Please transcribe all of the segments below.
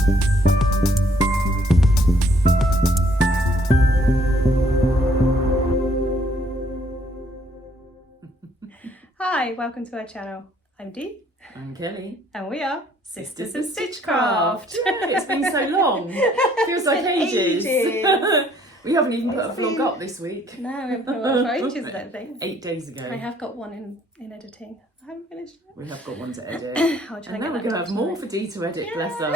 Hi, welcome to our channel. I'm Dee. I'm Kelly. And we are Sisters of Stitchcraft. Yeah, it's been so long. Feels like ages. We haven't even put a vlog up this week. No, we haven't put a vlog for ages, I don't think. 8 days ago. I have got one in editing. I haven't finished it. We have got one to edit. I'll try and and then we're going to have more for Dee to edit, bless her.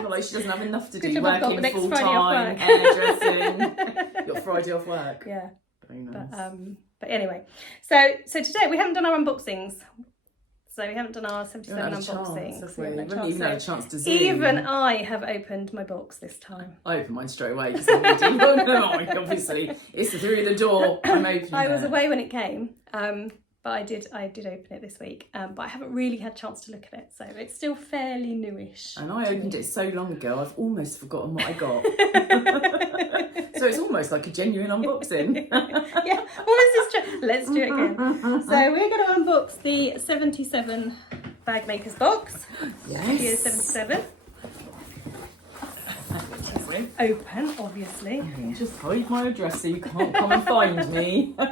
Not like she doesn't have enough to do, working full time, hairdressing. You got Friday off work. Yeah. Very nice. But anyway, so today we haven't done our unboxings. So we haven't done our 77 unboxings. We haven't even had a chance to zoom. Even I have opened my box this time. I opened mine straight away because I'm reading. No, obviously it's through the door. I'm opening I was away when it came, but I did open it this week. But I haven't really had a chance to look at it, so it's still fairly newish. And I opened it so long ago, I've almost forgotten what I got. So it's almost like a genuine unboxing. Yeah, well, let's do it again. So we're going to unbox the 77 Bag Makers box. Yes. Year 77. Open, obviously. Yeah, just hide my address so you can't come and find me. I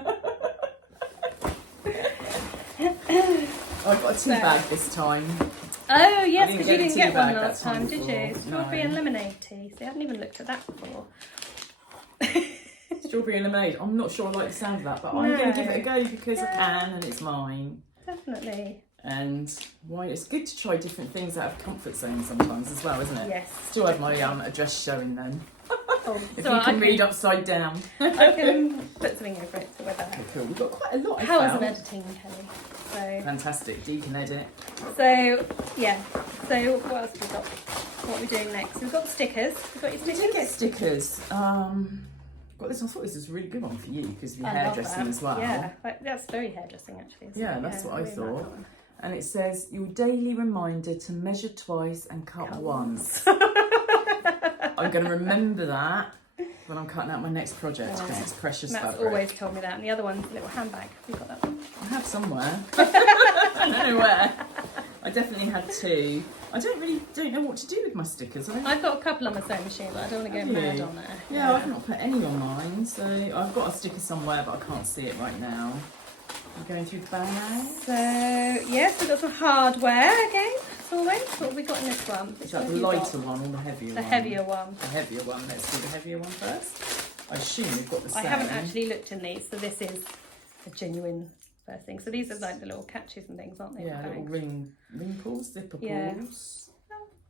got a tea bag this time. Oh yes, because you didn't get one bag last time, did before. you? Strawberry and lemonade tea. So I haven't even looked at that before. Strawberry and lemonade. I'm not sure I like the sound of that, but I'm going to give it a go because I can and it's mine. Definitely. And why it's good to try different things out of comfort zone sometimes as well, isn't it? Yes. Still have my address showing then. Oh, If you can read upside down. I can put something over it so we're there. Okay, cool. We've got quite a lot. How is an editing, Kelly? So fantastic. Dee can edit. So yeah. So what else have we got? What are we doing next? We've got stickers. We've got your stickers. We did get stickers. Got this. I thought this was a really good one for you because of your hairdressing as well. Yeah, that's very hairdressing actually. Yeah, that's what I thought. And it says your daily reminder to measure twice and cut once. I'm going to remember that when I'm cutting out my next project because it's precious Matt's fabric. always told me that. And the other one's a little handbag. Have you got that one? I have somewhere. I don't know where. I definitely had two. I don't know what to do with my stickers. I've got a couple on my sewing machine, but I don't want to go mad on it. Yeah, I've not put any on mine, so I've got a sticker somewhere, but I can't see it right now. I'm going through the bag. So yes, we've got some hardware again. As always, what have we got in this one? Is that the lighter one or the heavier one? The heavier one. The heavier one. Let's do the heavier one first. I assume we've got the same. I haven't actually looked in these, so this is a genuine first thing. So these are like the little catches and things, aren't they? Yeah, little ring pulls, zipper pulls.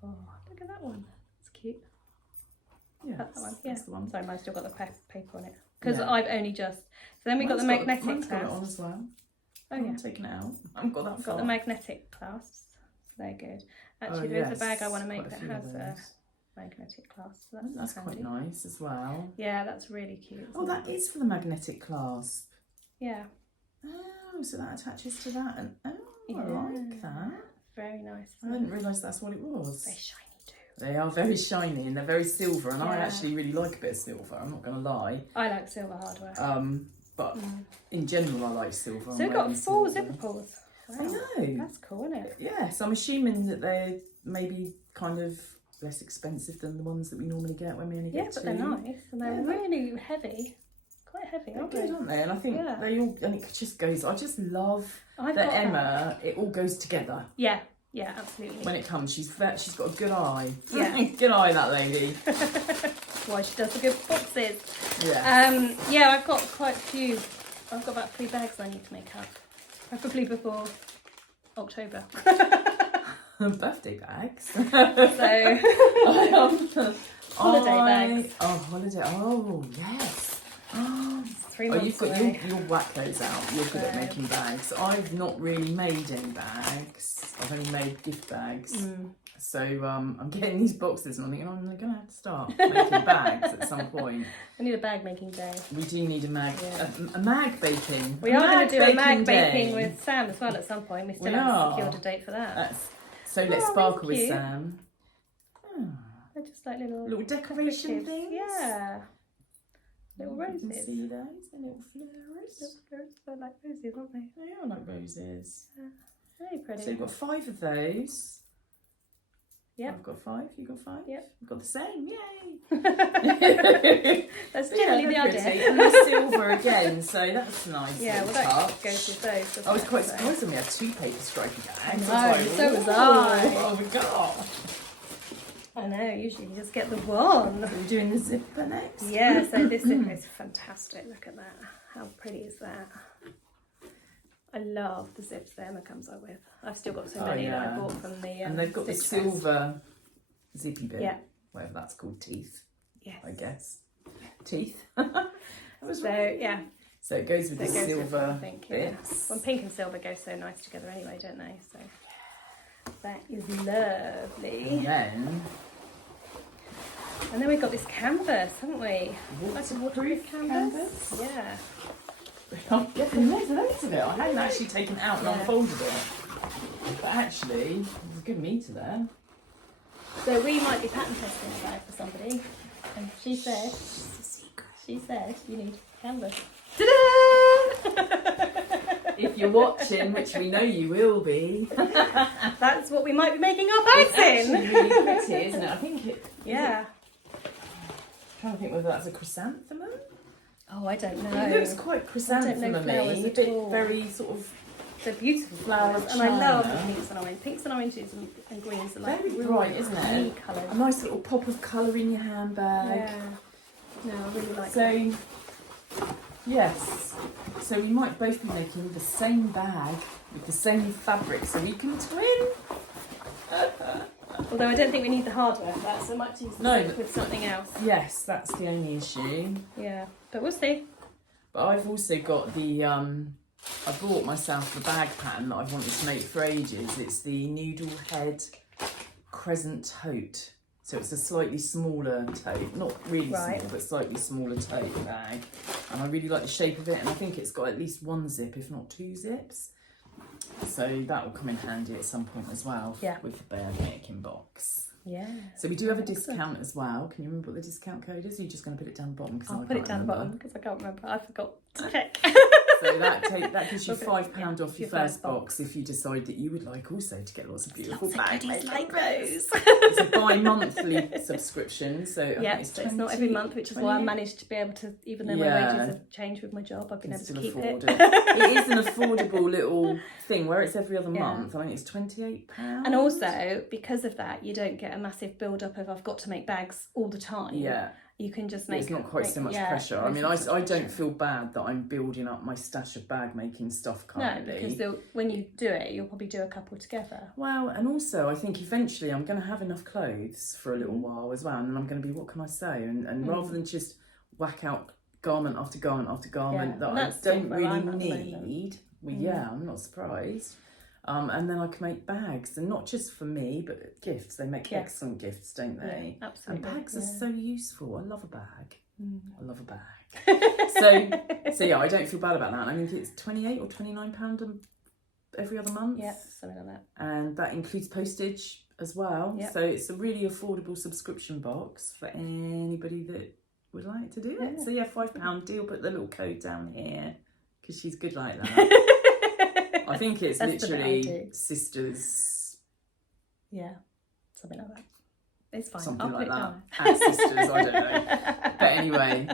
Oh, look at that one. It's cute. Yeah, That one. Yeah. That's the one. Sorry, mine's still got the paper on it because I've only just. So then we got the magnetic Mine's got it clasps. on as well. Oh yeah, I've taken it out. I haven't got that I've far. got the magnetic clasps. So they're good. Actually, there is a bag I want to make that has a magnetic clasp. So that's quite nice as well. Yeah, that's really cute. Oh, that is for the magnetic clasp. Yeah. Oh, so that attaches to that, and I like that. Very nice. I didn't realise that's what it was. They're shiny too. They are very shiny and they're very silver, and I actually really like a bit of silver. I'm not going to lie. I like silver hardware. But in general, I like silver. So we've got 4 zipper pulls. Wow. I know. That's cool, isn't it? Yes, I'm assuming that they're maybe kind of less expensive than the ones that we normally get when we only get 2. Yeah, but they're nice and they're really heavy. Quite heavy, aren't they? Good, aren't they? And I think they all, and it just goes, I just love that Emma, it all goes together. Yeah, absolutely. When it comes, she's got a good eye. Yeah. Good eye, that lady. Why she does the good boxes. Yeah. Yeah, I've got quite a few. I've got about 3 bags I need to make up. Preferably before October. Birthday bags. So holiday bags. Oh, holiday. Oh, yes. 3 months you've got away. you'll whack those out. You're good at making bags. I've not really made any bags. I've only made gift bags. So I'm getting these boxes and I'm thinking I'm going to have to start making bags at some point. I need a bag making day. We do need a mag baking. We are going to do a mag baking with Sam as well at some point. We still haven't secured a date for that. So let's sparkle with Sam. They're just like little decoration things. Yeah. Little roses. You can see those, the little flowers. Little flowers. They're like roses, aren't they? They are like roses. Very pretty. So you've got 5 of those. Yep. I've got 5, you got 5. Yep. We've got the same, yay! That's generally the idea. And the silver again, so that's nice. Yeah, well, that touch. goes with those. I was quite surprised when we had 2 paper stripy bags. I know, I was like, so was I. Oh my god! I know, usually you just get the one. So we're doing the zipper next. Yeah, so this zipper is fantastic. Look at that. How pretty is that? I love the zips that Emma comes up with. I've still got so many that I bought from the and they've got the Stitchcraft. silver zippy bit. Yeah. Whatever that's called, teeth. Yes. I guess. Teeth. So yeah. So it goes with the silver Yeah. bits. Well, pink and silver go so nice together anyway, don't they? So that is lovely. And then we've got this canvas, haven't we? Like a waterproof canvas. Yeah. I'm getting loads of it. I hadn't actually taken it out and unfolded it. But actually, there's a good meter there. So we might be pattern testing a bag for somebody. And she said, It's a secret. you need canvas. Ta-da! If you're watching, which we know you will be. That's what we might be making our bags It's in. actually really pretty, isn't it? I think it... Yeah. I'm trying to think whether that's a chrysanthemum. Oh, I don't know. It looks quite chrysanthemum-y, a bit very sort of... They're beautiful flowers, and I love the pinks and oranges. Pinks and oranges and greens are like very bright, isn't it? pretty colours. A nice little pop of colour in your handbag. Yeah. No, I really like So, that. yes. So we might both be making the same bag with the same fabric, so we can twin. Although I don't think we need the hardware for that, so I might use it with something else. Yes, that's the only issue. Yeah, but we'll see. But I've also got the, I bought myself the bag pattern that I've wanted to make for ages. It's the Noodle Head Crescent Tote. So it's a slightly smaller tote, not really small, but slightly smaller tote bag. And I really like the shape of it, and I think it's got at least 1 zip, if not 2 zips. So that will come in handy at some point as well with the bag making box. Yeah. So we do have a discount as well. Can you remember what the discount code is? Or are you just going to put it down the bottom? I'll put it down the bottom because I can't remember. I forgot to check. So that gives you £5 off your first box if you decide that you would like also to get lots of beautiful bags like those. It's a bi-monthly subscription, so it's not every month, which is why I managed to be able to, even though my wages have changed with my job, I've been able to keep it. It is an affordable little thing where it's every other month. I mean, it's £28. And also, because of that, you don't get a massive build-up of I've got to make bags all the time. Yeah. You can just make... It's not quite so much pressure. I mean, I don't feel bad that I'm building up my stash of bag making stuff currently. No, because when you do it, you'll probably do a couple together. Well, and also I think eventually I'm going to have enough clothes for a little while as well, and then I'm going to be, what can I say? And rather than just whack out garment after garment after garment that I don't really need, I'm not surprised. And then I can make bags, and not just for me, but gifts. They make excellent gifts, don't they? Yeah, absolutely. And bags are so useful. I love a bag. I love a bag. so yeah, I don't feel bad about that. I think it's £28 or £29 every other month. Yeah, something like that. And that includes postage as well. Yep. So it's a really affordable subscription box for anybody that would like to do it. So yeah, £5 deal. Put the little code down here because she's good like that. I think it's literally Sisters. Yeah, something like that. It's fine. Something I'll like put it that. down. At Sisters, I don't know. But anyway,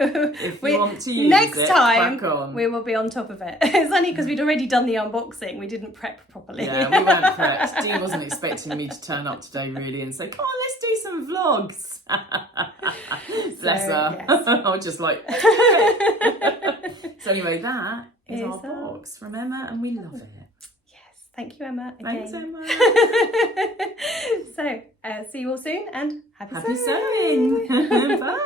if you want to use next it, time crack on. we will be on top of it. It's only because we'd already done the unboxing. We didn't prep properly. Yeah, we weren't prepped. Dee wasn't expecting me to turn up today really and say, come on, let's do some vlogs. Bless her. Yes. I was just like... So anyway, that is our box from Emma, and we love it. Yes, thank you, Emma. Thanks, Emma. So, see you all soon, and happy sewing. Bye.